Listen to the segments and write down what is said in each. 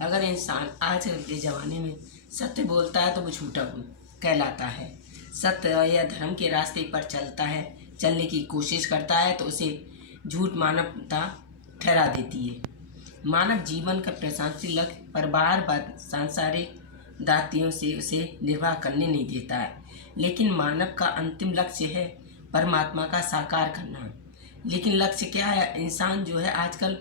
अगर इंसान आज के ज़माने में सत्य बोलता है तो वो झूठा कहलाता है। सत्य या धर्म के रास्ते पर चलने की कोशिश करता है तो उसे झूठ मानवता ठहरा देती है। मानव जीवन का प्रशंसित लक्ष्य पर बार बार सांसारिक दातियों से उसे निर्वाह करने नहीं देता है, लेकिन मानव का अंतिम लक्ष्य है परमात्मा का साकार करना। लेकिन लक्ष्य क्या है? इंसान जो है आजकल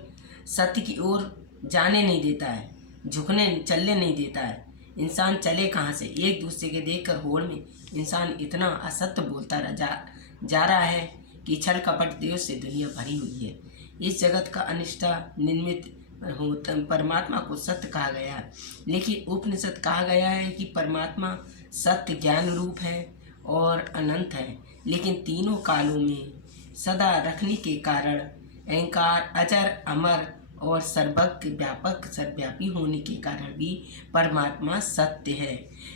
सत्य की ओर जाने नहीं देता है, चलने नहीं देता है। इंसान चले कहाँ से? एक दूसरे के देखकर होड़ में इंसान इतना असत्य बोलता जा रहा है कि छल कपट देव से दुनिया भरी हुई है। इस जगत का अनिष्टा निर्मित परमात्मा को सत्य कहा गया है, लेकिन उपनिषद कहा गया है कि परमात्मा सत्य ज्ञान रूप है और अनंत है, लेकिन तीनों कालों में सदा रखने के कारण अहंकार अजर अमर और सर्वज्ञ व्यापक सर्वव्यापी होने के कारण भी परमात्मा सत्य है।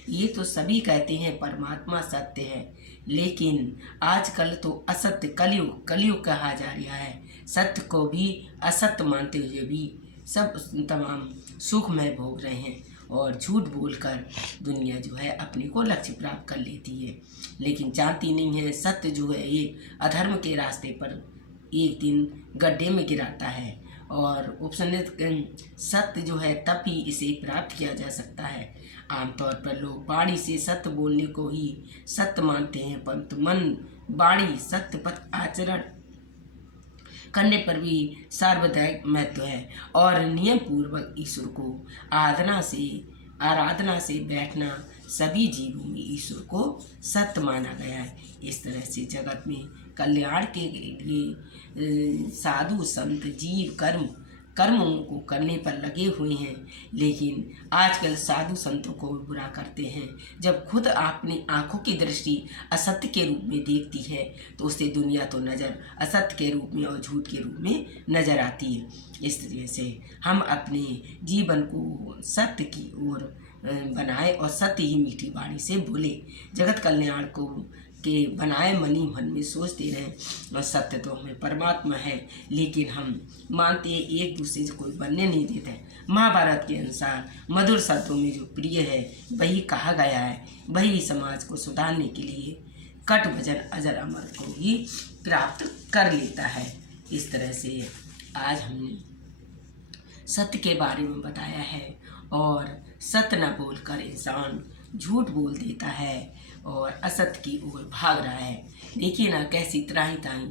ये तो सभी कहते हैं परमात्मा सत्य है, लेकिन आजकल तो असत्य कलयुग कहा जा रहा है। सत्य को भी असत्य मानते हुए भी सब तमाम सुखमय भोग रहे हैं और झूठ बोलकर दुनिया जो है अपने को लक्ष्य प्राप्त कर लेती है, लेकिन जानती नहीं है सत्य जो है एक अधर्म के रास्ते पर एक दिन गड्ढे में गिराता है। और उपनिषद सत्य जो है तब ही इसे प्राप्त किया जा सकता है। आमतौर पर लोग वाणी से सत्य बोलने को ही सत्य मानते हैं, परंतु मन वाणी सत्य पर आचरण करने पर भी सार्वधायिक महत्व है और नियम पूर्वक ईश्वर को आराधना से बैठना सभी जीवों में ईश्वर को सत्य माना गया है। इस तरह से जगत में कल्याण के लिए साधु संत जीव कर्मों को करने पर लगे हुए हैं, लेकिन आजकल साधु संतों को बुरा करते हैं। जब खुद अपनी आंखों की दृष्टि असत्य के रूप में देखती है तो उसे दुनिया तो नज़र असत्य के रूप में और झूठ के रूप में नज़र आती है। इस तरह से हम अपने जीवन को सत्य की ओर बनाए और सत्य ही मीठी वाणी से बोले। जगत कल्याण को के बनाए मनी मन में सोचते रहें और सत्य तो हमें परमात्मा है, लेकिन हम मानते हैं एक दूसरे से कोई बनने नहीं देते। महाभारत के अनुसार मधुर शब्दों में जो प्रिय है वही कहा गया है, वही समाज को सुधारने के लिए कट भजन अजर अमर को ही प्राप्त कर लेता है। इस तरह से आज हमने सत्य के बारे में बताया है और सत्य न बोलकर इंसान झूठ बोल देता है और असत्य की ओर भाग रहा है। देखिए ना कैसी त्राही ताही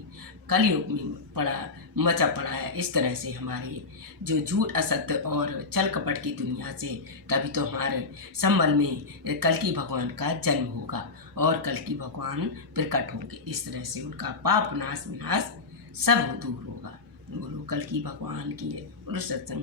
कलयुग में मचा पड़ा है। इस तरह से हमारे जो झूठ असत्य और छल कपट की दुनिया से तभी तो हमारे संबल में कल्कि भगवान का जन्म होगा और कल्कि भगवान प्रकट होंगे। इस तरह से उनका पाप नाश विनाश सब दूर होगा। बोलो कल्कि भगवान की सत्संग।